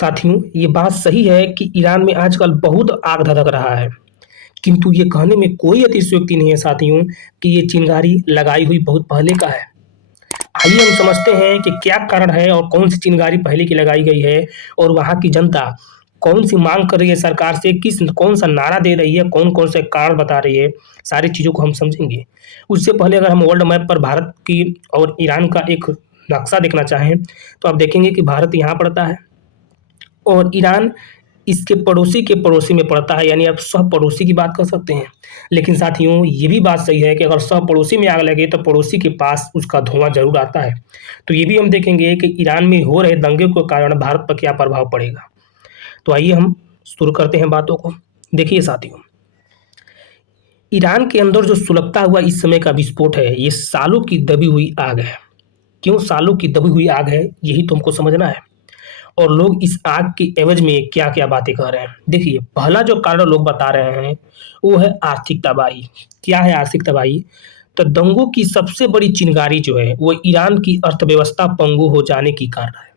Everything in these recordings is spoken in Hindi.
साथियों, ये बात सही है कि ईरान में आजकल बहुत आग धधक रहा है, किंतु ये कहने में कोई अतिशयोक्ति नहीं है साथियों कि ये चिंगारी लगाई हुई बहुत पहले का है। आइए हम समझते हैं कि क्या कारण है और कौन सी चिंगारी पहले की लगाई गई है और वहाँ की जनता कौन सी मांग कर रही है सरकार से, कौन सा नारा दे रही है, कौन-कौन से कारण बता रही है, सारी चीज़ों को हम समझेंगे। उससे पहले अगर हम वर्ल्ड मैप पर भारत की और ईरान का एक नक्शा देखना चाहें, तो आप देखेंगे कि भारत यहाँ पड़ता है और ईरान इसके पड़ोसी के पड़ोसी में पड़ता है, यानी आप सह-पड़ोसी की बात कर सकते हैं। लेकिन साथियों, ये भी बात सही है कि अगर सह-पड़ोसी में आग लगे तो पड़ोसी के पास उसका धुआँ ज़रूर आता है। तो ये भी हम देखेंगे कि ईरान में हो रहे दंगे के कारण भारत पर क्या प्रभाव पड़ेगा। तो आइए हम शुरू करते हैं बातों को। देखिए साथियों, ईरान के अंदर जो सुलगता हुआ इस समय का विस्फोट है, ये सालों की दबी हुई आग है। क्यों सालों की दबी हुई आग है, यही तो हमको समझना है। और लोग इस आग के एवज में क्या-क्या बातें कर रहे हैं। देखिए, पहला जो कारण लोग बता रहे हैं, वो है आर्थिक तबाही। क्या है आर्थिक तबाही? तो दंगों की सबसे बड़ी चिंगारी जो है, वो ईरान की अर्थव्यवस्था पंगु हो जाने के कारण है।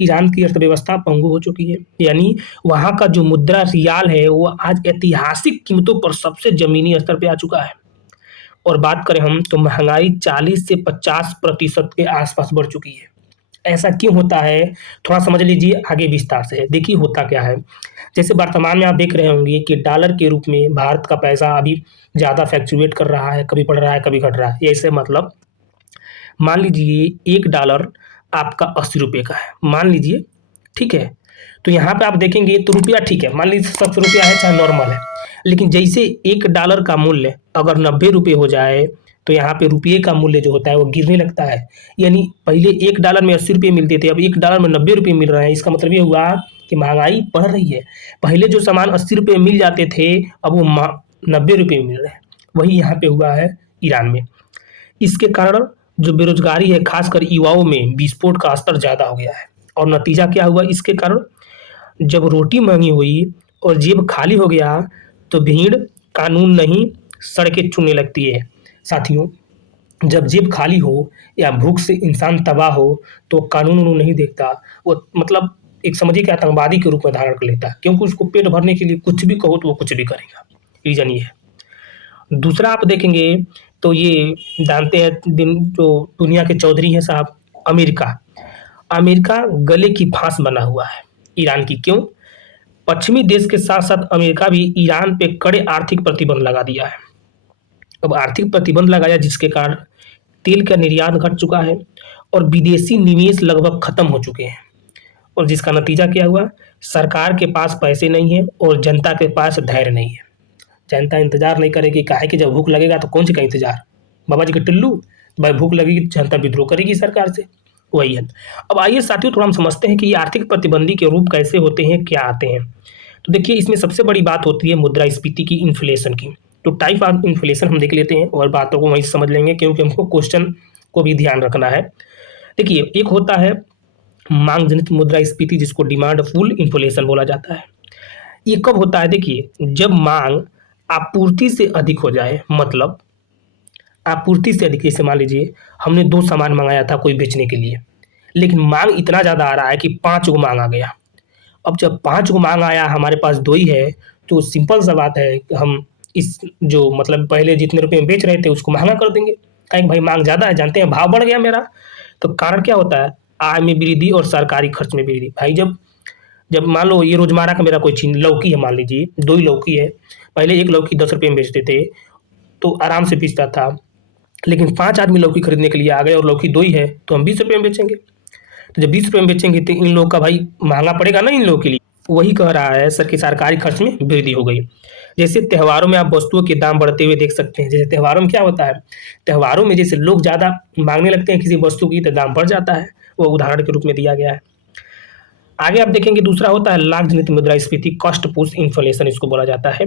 ईरान की अर्थव्यवस्था पंगु हो चुकी है, यानी वहाँ का जो मुद्रा रियाल है, वो आज ऐतिहासिक कीमतों पर सबसे ज़मीनी स्तर पे आ चुका है। और बात करें हम, तो महँगाई 40 से 50% के आस-पास बढ़ चुकी है। ऐसा क्यों होता है? थोड़ा समझ लीजिए आगे विस्तार से। देखिए होता क्या है, जैसे वर्तमान में आप देख रहे होंगे कि डॉलर के रूप में भारत का पैसा अभी ज़्यादा फ्लक्चुएट कर रहा है, कभी बढ़ रहा है, कभी घट रहा है। ऐसे मतलब मान लीजिए 1 डॉलर आपका ₹80 का है, मान लीजिए, ठीक है? तो यहाँ पे आप देखेंगे तो रुपया ठीक है, मान लीजिए ₹70 है चाहे नॉर्मल है। लेकिन जैसे 1 डॉलर का मूल्य अगर ₹90 हो जाए, तो यहाँ पे रुपये का मूल्य जो होता है वो गिरने लगता है। यानी पहले 1 डॉलर में ₹80 मिलते थे, अब 1 डॉलर में ₹90 मिल रहे हैं। इसका मतलब ये हुआ कि महँगाई बढ़ रही है। पहले जो सामान ₹80 मिल जाते थे, अब वो ₹90 मिल रहे हैं। वही यहाँ पे हुआ है ईरान में। इसके कारण जो बेरोज़गारी है, ख़ासकर युवाओं में विस्फोट का स्तर ज़्यादा हो गया है। और नतीजा क्या हुआ इसके कारण? जब रोटी महँगी हुई और जेब खाली हो गया, तो भीड़ कानून नहीं, सड़कें चुनने लगती है। साथियों, जब जेब खाली हो या भूख से इंसान तबाह हो, तो कानून-वानून नहीं देखता। वो मतलब एक समझिए कि आतंकवादी के रूप में धारण कर लेता है, क्योंकि उसको पेट भरने के लिए कुछ भी कहो तो वो कुछ भी करेगा। रीज़न ये है। दूसरा आप देखेंगे तो ये जानते हैं जो दुनिया के चौधरी हैं साहब, अमेरिका। अमेरिका गले की फांस बना हुआ है ईरान की। क्यों? पश्चिमी देश के साथ-साथ अमेरिका भी ईरान पे कड़े आर्थिक प्रतिबंध लगा दिया है। अब आर्थिक प्रतिबंध लगाया जिसके कारण तेल का निर्यात घट चुका है और विदेशी निवेश लगभग खत्म हो चुके हैं। और जिसका नतीजा क्या हुआ? सरकार के पास पैसे नहीं है और जनता के पास धैर्य नहीं है। जनता इंतज़ार नहीं करेगी, काहे कि जब भूख लगेगा तो कौन सी का इंतज़ार? बाबा जी के टुल्लू, भाई भूख लगेगी तो जनता विद्रोह करेगी सरकार से, वही है। अब आइए साथियों थोड़ा हम समझते हैं कि ये आर्थिक प्रतिबंधी के रूप कैसे होते हैं, क्या आते हैं? तो देखिए इसमें सबसे बड़ी बात होती है मुद्रास्फीति की, इन्फ्लेशन की। तो टाइप ऑफ इन्फ्लेशन हम देख लेते हैं और बातों को वहीं से समझ लेंगे, क्योंकि हमको क्वेश्चन को भी ध्यान रखना है। देखिए एक होता है मांग जनित मुद्रास्फीति, जिसको डिमांड पुल इन्फ्लेशन बोला जाता है। ये कब होता है? देखिए जब मांग आपूर्ति से अधिक हो जाए, मतलब आपूर्ति से अधिक। जैसे मान लीजिए हमने 2 सामान मँगाया था कोई बेचने के लिए, लेकिन माँग इतना ज़्यादा आ रहा है कि 5 गो माँग आ गया। अब जब 5 गो माँग आया, हमारे पास 2 ही है, तो सिंपल सा बात है कि हम इस जो मतलब पहले जितने रुपए में बेच रहे थे उसको महँगा कर देंगे। काहे कि भाई माँग ज़्यादा है, जानते हैं भाव बढ़ गया मेरा। तो कारण क्या होता है? आय में वृद्धि और सरकारी खर्च में वृद्धि। भाई जब जब मान लो ये रोज़मर्रा का मेरा कोई चीज़ लौकी है, मान लीजिए 2 ही लौकी है, पहले 1 लौकी ₹10 में बेचते थे, तो आराम से बिकता था। लेकिन 5 आदमी लौकी खरीदने के लिए आ गए और लौकी 2 ही है, तो हम ₹20 में बेचेंगे। तो जब ₹20 में बेचेंगे तो इन लोगों का भाई महँगा पड़ेगा ना इन लोगों के लिए। वही कह रहा है सर कि सरकारी खर्च में वृद्धि हो गई। जैसे त्योहारों में आप वस्तुओं के दाम बढ़ते हुए देख सकते हैं। जैसे त्योहारों में क्या होता है? त्योहारों में जैसे लोग ज़्यादा माँगने लगते हैं किसी वस्तु की, तो दाम बढ़ जाता है। वो उदाहरण के रूप में दिया गया है। आगे आप देखेंगे दूसरा होता है लाभ जनित मुद्रास्फीति, कॉस्ट पुश इन्फ्लेशन इसको बोला जाता है।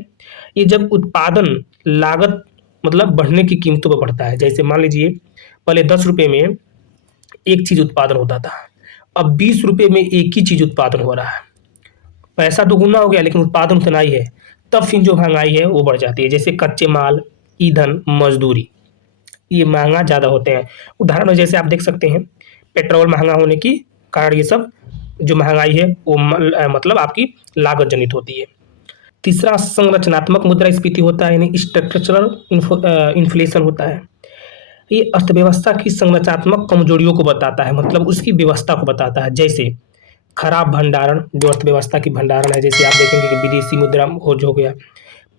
ये जब उत्पादन लागत मतलब बढ़ने की कीमतों पर बढ़ता है। जैसे मान लीजिए पहले ₹10 में एक चीज़ उत्पादन होता था, अब ₹20 में एक ही चीज़ उत्पादन हो रहा है। पैसा दोगुना हो गया लेकिन उत्पादन उतना ही है। तब फिर जो महँगाई है वो बढ़ जाती है। जैसे कच्चे माल, ईंधन, मज़दूरी, ये महँगा ज़्यादा होते हैं। उदाहरण जैसे आप देख सकते हैं पेट्रोल महँगा होने की कारण ये सब जो महंगाई है वो मतलब आपकी लागत जनित होती है। तीसरा संरचनात्मक मुद्रास्फीति होता है, यानी स्ट्रक्चरल इन्फ्लेशन होता है। ये अर्थव्यवस्था की संरचनात्मक कमजोरियों को बताता है, मतलब उसकी व्यवस्था को बताता है। जैसे खराब भंडारण, जो अर्थव्यवस्था की भंडारण है, जैसे आप देखेंगे कि विदेशी मुद्रा हो गया,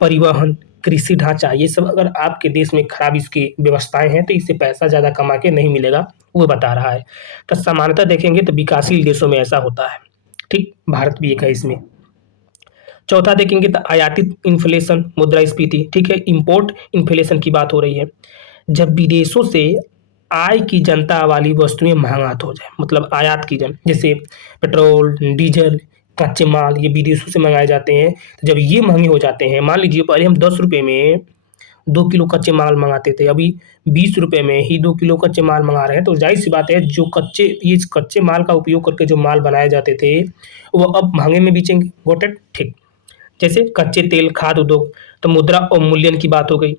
परिवहन, कृषि ढांचा, ये सब अगर आपके देश में खराब इसकी व्यवस्थाएं हैं तो इससे पैसा ज़्यादा कमा के नहीं मिलेगा, वो बता रहा है। तो सामान्यतः देखेंगे तो विकासशील देशों में ऐसा होता है, ठीक, भारत भी एक है इसमें। चौथा देखेंगे तो आयातित इन्फ्लेशन मुद्रास्फीति, ठीक है, इंपोर्ट इन्फ्लेशन की बात हो रही है। जब विदेशों से आय की जनता वाली वस्तुएं महंगात हो जाए, मतलब आयात की जाए, जैसे पेट्रोल, डीजल, कच्चे माल, ये विदेशों से मंगाए जाते हैं। तो जब ये महंगे हो जाते हैं, मान लीजिए पहले हम 10 रुपये में 2 किलो कच्चे माल मंगाते थे, अभी 20 रुपये में ही 2 किलो कच्चे माल मंगा रहे हैं, तो जाहिर सी बात है जो ये कच्चे माल का उपयोग करके जो माल बनाए जाते थे वो अब महंगे में बेचेंगे। Got it? ठीक। जैसे कच्चे तेल, खाद्य उद्योग, तो मुद्रा अवमूल्यन की बात हो गई,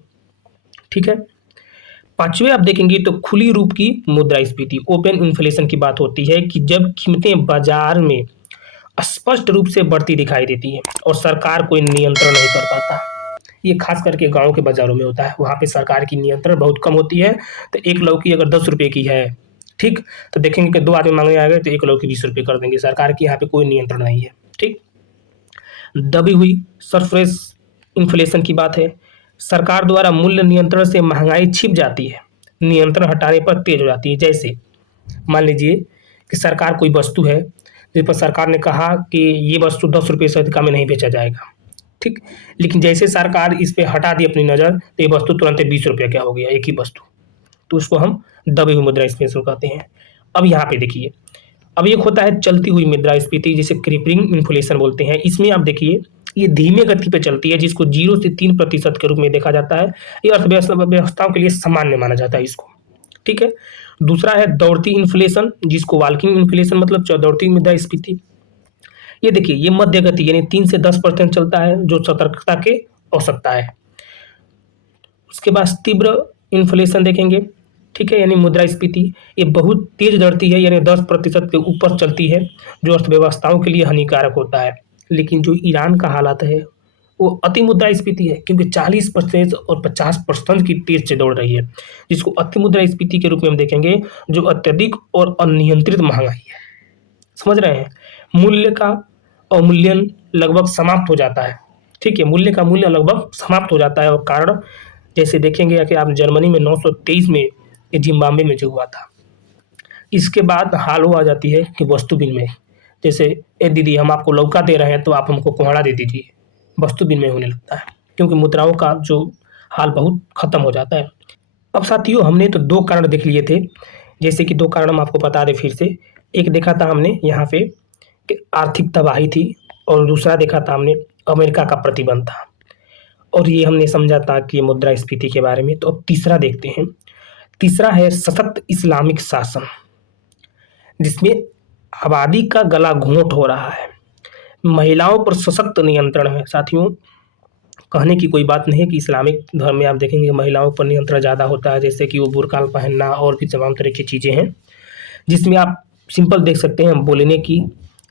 ठीक है। पांचवें आप देखेंगे तो खुली रूप की मुद्रास्फीति, ओपन इन्फ्लेशन की बात होती है कि जब कीमतें बाजार में स्पष्ट रूप से बढ़ती दिखाई देती है और सरकार कोई नियंत्रण नहीं कर पाता। ये खास करके गांव के बाजारों में होता है, वहां पे सरकार की नियंत्रण बहुत कम होती है। तो एक लौकी अगर 10 रुपये की है, ठीक, तो देखेंगे कि 2 आदमी मांगने आ गए तो एक लौकी 20 रुपये कर देंगे। सरकार की यहाँ पे कोई नियंत्रण नहीं है, ठीक। दबी हुई सरप्रेस इन्फ्लेशन की बात है, सरकार द्वारा मूल्य नियंत्रण से महंगाई छिप जाती है, नियंत्रण हटाने पर तेज हो जाती है। जैसे मान लीजिए कि सरकार कोई वस्तु है, जिस पर सरकार ने कहा कि ये वस्तु 10 रुपये से अधिक में नहीं बेचा जाएगा, ठीक, लेकिन जैसे सरकार इस पे हटा दी अपनी नज़र तो ये वस्तु तुरंत 20 रुपये का हो गया, एक ही वस्तु। तो उसको हम दबी हुई मुद्रास्फीति कहते हैं। अब यहाँ पे देखिए, अब एक होता है चलती हुई मुद्रास्फीति, जिसे क्रीपिंग इन्फ्लेशन बोलते हैं। इसमें आप देखिए ये धीमे गति पे चलती है, जिसको 0 से 3% के रूप में देखा जाता है। ये अर्थव्यवस्थाओं के लिए सामान्य माना जाता है इसको, ठीक है। दूसरा है दौड़ती इन्फ्लेशन, जिसको वॉकिंग इन्फ्लेशन मतलब दौड़ती मुद्रास्फीति। ये देखिए ये मध्य गति यानी 3 से 10% चलता है, जो सतर्कता के आवश्यकता है। उसके बाद तीव्र इन्फ्लेशन देखेंगे, ठीक है, यानी मुद्रास्फीति, ये बहुत तेज दौड़ती है, यानी 10% के ऊपर चलती है, जो अर्थव्यवस्थाओं के लिए हानिकारक होता है। लेकिन जो ईरान का हालात है वो अति मुद्रास्फीति है, क्योंकि 40% और 50% की तेज से दौड़ रही है, जिसको अति मुद्रास्फीति के रूप में हम देखेंगे, जो अत्यधिक और अनियंत्रित महंगाई है। समझ रहे हैं? मूल्य का अवमूल्यन लगभग समाप्त हो जाता है, ठीक है, मूल्य का मूल्य लगभग समाप्त हो जाता है। और कारण जैसे देखेंगे कि आप जर्मनी में 923 में, ये जिम्बाब्वे में जो हुआ था। इसके बाद हाल वो आ जाती है कि वस्तु विनिमय, जैसे ए दीदी हम आपको लौका दे रहे हैं तो आप हमको कोहड़ा दे दीजिए, वस्तु विनिमय होने लगता है, क्योंकि मुद्राओं का जो हाल बहुत खत्म हो जाता है। अब साथियों हमने तो 2 कारण देख लिए थे, जैसे कि 2 कारण हम आपको बता दें फिर से। एक देखा था हमने यहाँ पे कि आर्थिक तबाही थी, और दूसरा देखा था हमने अमेरिका का प्रतिबंध था, और ये हमने समझा था कि मुद्रास्फीति के बारे में। तो अब तीसरा देखते हैं। तीसरा है सशक्त इस्लामिक शासन, जिसमें आबादी का गला घोंट हो रहा है, महिलाओं पर सशक्त नियंत्रण है। साथियों कहने की कोई बात नहीं है कि इस्लामिक धर्म में आप देखेंगे महिलाओं पर नियंत्रण ज़्यादा होता है, जैसे कि वो बुर्का पहनना और भी तमाम तरह की चीज़ें हैं, जिसमें आप सिंपल देख सकते हैं बोलने की,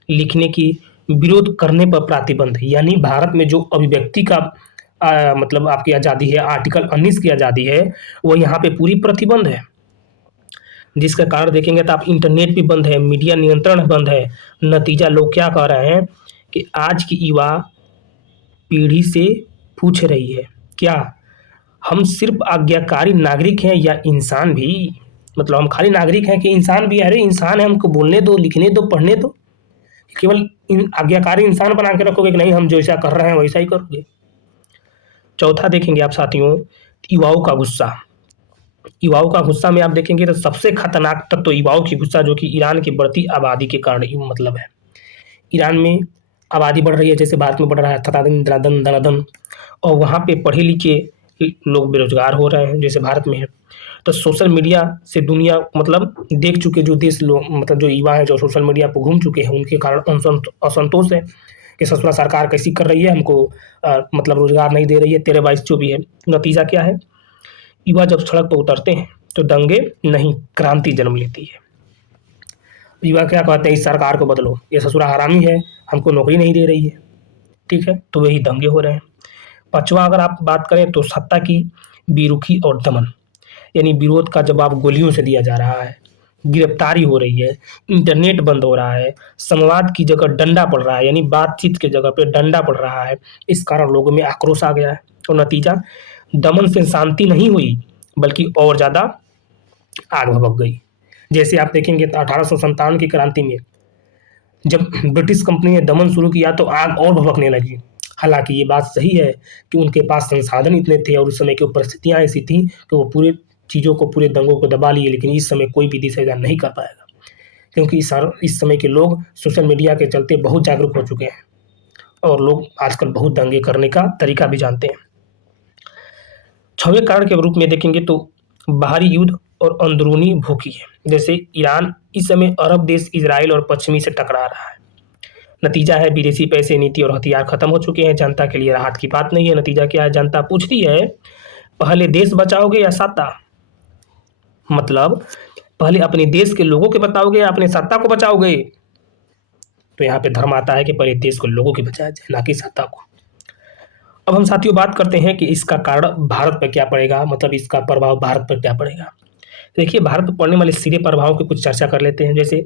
लिखने की, विरोध करने पर प्रतिबंध। यानी भारत में जो अभिव्यक्ति का मतलब आपकी आज़ादी है, आर्टिकल 19 की आज़ादी है, वो यहाँ पे पूरी प्रतिबंध है, जिसका कारण देखेंगे तो आप इंटरनेट भी बंद है, मीडिया नियंत्रण बंद है। नतीजा लोग क्या कह रहे हैं कि आज की युवा पीढ़ी से पूछ रही है, क्या हम सिर्फ आज्ञाकारी नागरिक हैं या इंसान भी? मतलब हम खाली नागरिक हैं कि इंसान भी? अरे इंसान है, हमको बोलने दो, लिखने दो, पढ़ने दो। केवल आज्ञाकारी इंसान बना के रखोगे कि नहीं हम जैसा कर रहे हैं वैसा ही करोगे। चौथा देखेंगे आप साथियों, युवाओं का गुस्सा। युवाओं का गुस्सा में आप देखेंगे तो सबसे खतरनाक तत्व तो युवाओं की गुस्सा, जो कि ईरान की बढ़ती आबादी के कारण मतलब है। ईरान में आबादी बढ़ रही है, जैसे भारत में बढ़ रहा है धनाधन धनाधन धनाधन, और वहाँ पे पढ़े लिखे लोग बेरोजगार हो रहे हैं, जैसे भारत में है। तो सोशल मीडिया से दुनिया मतलब देख चुके जो देश लोग, मतलब जो युवा हैं जो सोशल मीडिया पर घूम चुके हैं, उनके कारण असंतोष है कि ससुरा सरकार कैसी कर रही है, हमको मतलब रोजगार नहीं दे रही है, 13-22 जो भी है। नतीजा क्या है, युवा जब सड़क पर उतरते हैं तो दंगे नहीं क्रांति जन्म लेती है। युवा क्या कहते हैं, इस सरकार को बदलो, ये ससुरा हरामी है, हमको नौकरी नहीं दे रही है, ठीक है? तो वही दंगे हो रहे हैं। पाँचवाँ अगर आप बात करें तो सत्ता की बेरुखी और दमन, यानी विरोध का जवाब गोलियों से दिया जा रहा है, गिरफ्तारी हो रही है, इंटरनेट बंद हो रहा है, संवाद की जगह डंडा पड़ रहा है, यानी बातचीत की जगह पे डंडा पड़ रहा है। इस कारण लोगों में आक्रोश आ गया है और नतीजा दमन से शांति नहीं हुई, बल्कि और ज़्यादा आग भभक गई। जैसे आप देखेंगे तो 1857 की क्रांति में जब ब्रिटिश कंपनी ने दमन शुरू किया तो आग और भभकने लगी। हालाँकि ये बात सही है कि उनके पास संसाधन इतने थे और उस समय की परिस्थितियाँ ऐसी थीं कि वो पूरे चीज़ों को, पूरे दंगों को दबा लिए, लेकिन इस समय कोई भी दिशा नहीं कर पाएगा, क्योंकि इस समय के लोग सोशल मीडिया के चलते बहुत जागरूक हो चुके हैं और लोग आजकल बहुत दंगे करने का तरीका भी जानते हैं। 6वें कारण के रूप में देखेंगे तो बाहरी युद्ध और अंदरूनी भूखी है। जैसे ईरान इस समय अरब देश इजराइल और पश्चिमी से टकरा रहा है। नतीजा है विदेशी पैसे, नीति और हथियार खत्म हो चुके हैं, जनता के लिए राहत की बात नहीं है। नतीजा क्या है, जनता पूछती है पहले देश बचाओगे या सत्ता? मतलब पहले अपने देश के लोगों के बचाओगे या अपने सत्ता को बचाओगे? तो यहाँ पे धर्म आता है कि पहले देश को, लोगों की बचाया जाए, ना कि सत्ता को। अब हम साथियों बात करते हैं कि इसका कारण भारत पर क्या पड़ेगा, मतलब इसका प्रभाव भारत पर क्या पड़ेगा। देखिए, भारत पर पड़ने वाले सीधे प्रभाव की कुछ चर्चा कर लेते हैं। जैसे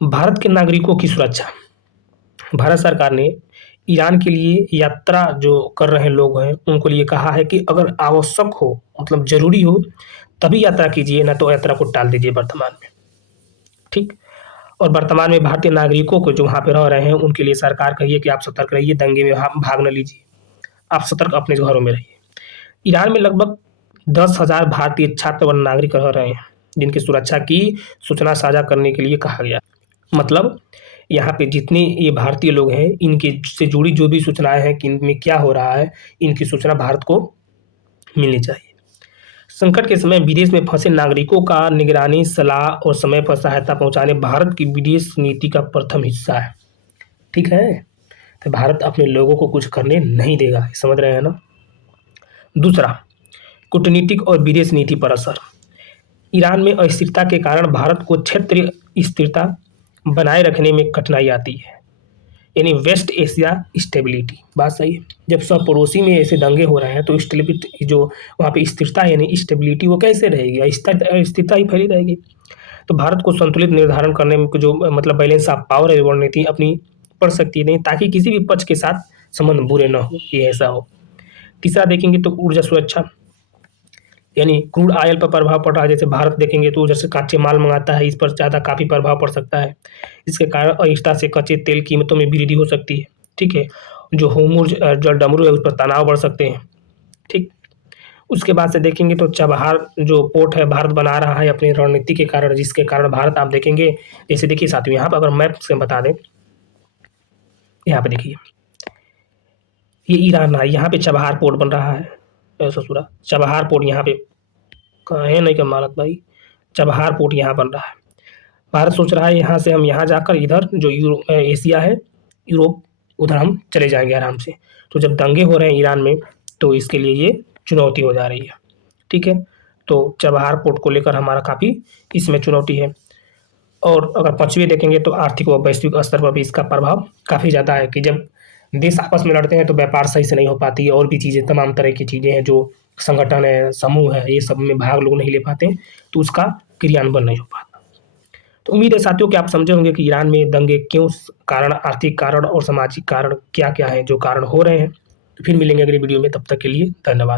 भारत के नागरिकों की सुरक्षा, भारत सरकार ने ईरान के लिए यात्रा जो कर रहे लोग हैं उनको लिए कहा है कि अगर आवश्यक हो, मतलब ज़रूरी हो, तभी यात्रा कीजिए, ना तो यात्रा को टाल दीजिए वर्तमान में, ठीक? और वर्तमान में भारतीय नागरिकों को जो वहाँ पे रह रहे हैं उनके लिए सरकार कहिए कि आप सतर्क रहिए, दंगे में भाग न लीजिए, आप सतर्क अपने घरों में रहिए। ईरान में लगभग 10,000 भारतीय छात्र व नागरिक रह रहे हैं, जिनकी सुरक्षा की सूचना साझा करने के लिए कहा गया। मतलब यहाँ पे जितने ये भारतीय लोग हैं, इनके से जुड़ी जो भी सूचनाएँ हैं कि इनमें क्या हो रहा है, इनकी सूचना भारत को मिलनी चाहिए। संकट के समय विदेश में फंसे नागरिकों का निगरानी, सलाह और समय पर सहायता पहुँचाने भारत की विदेश नीति का प्रथम हिस्सा है, ठीक है? तो भारत अपने लोगों को कुछ करने नहीं देगा, समझ रहे हैं ना? दूसरा, कूटनीतिक और विदेश नीति पर असर। ईरान में अस्थिरता के कारण भारत को क्षेत्रीय स्थिरता बनाए रखने में कठिनाई आती है, यानी वेस्ट एशिया स्टेबिलिटी। बात सही है। जब सब पड़ोसी में ऐसे दंगे हो रहे हैं तो स्टेबिलिटी, जो वहाँ पे स्थिरता है यानी स्टेबिलिटी, वो कैसे रहेगी? स्थिरता ही फैली रहेगी। तो भारत को संतुलित निर्धारण करने में जो मतलब बैलेंस ऑफ पावर है, रणनीति अपनी पड़ सकती नहीं, ताकि किसी भी पक्ष के साथ संबंध बुरे न हो, ये ऐसा हो। तीसरा देखेंगे तो ऊर्जा सुरक्षा, यानी क्रूड ऑयल पर प्रभाव पड़ रहा है। जैसे भारत देखेंगे तो जैसे कच्चे माल मंगाता है, इस पर ज़्यादा काफ़ी प्रभाव पड़ सकता है। इसके कारण अनिश्चितता से कच्चे तेल कीमतों में वृद्धि हो सकती है, ठीक है? जो होर्मुज़ जलडमरू है, उस पर तनाव बढ़ सकते हैं, ठीक? उसके बाद से देखेंगे तो चबहार जो पोर्ट है भारत बना रहा है अपनी रणनीति के कारण, जिसके कारण भारत, आप देखेंगे, जैसे देखिए साथियों, यहाँ पर अगर मैप से बता दें, यहाँ पे देखिए, ये ईरान है, यहाँ पे चबहार पोर्ट बन रहा है। ससुरा चबहार पोर्ट यहाँ पे कहाँ है, नहीं कमालत भाई, चबहार पोर्ट यहाँ बन रहा है। भारत सोच रहा है यहाँ से हम यहाँ जाकर इधर जो एशिया है, यूरोप, उधर हम चले जाएंगे आराम से। तो जब दंगे हो रहे हैं ईरान में तो इसके लिए ये चुनौती हो जा रही है, ठीक है? तो चबहार पोर्ट को लेकर हमारा काफ़ी इसमें चुनौती है। और अगर पाँचवें देखेंगे तो आर्थिक व वैश्विक स्तर पर भी इसका प्रभाव काफ़ी ज़्यादा है कि जब देश आपस में लड़ते हैं तो व्यापार सही से नहीं हो पाती है, और भी चीज़ें, तमाम तरह की चीज़ें हैं, जो संगठन है, समूह है, ये सब में भाग लोग नहीं ले पाते, तो उसका क्रियान्वयन नहीं हो पाता। तो उम्मीद है साथियों कि आप समझे होंगे कि ईरान में दंगे क्यों कारण, आर्थिक कारण और सामाजिक कारण क्या-क्या हैं जो कारण हो रहे हैं। तो फिर मिलेंगे अगली वीडियो में, तब तक के लिए धन्यवाद।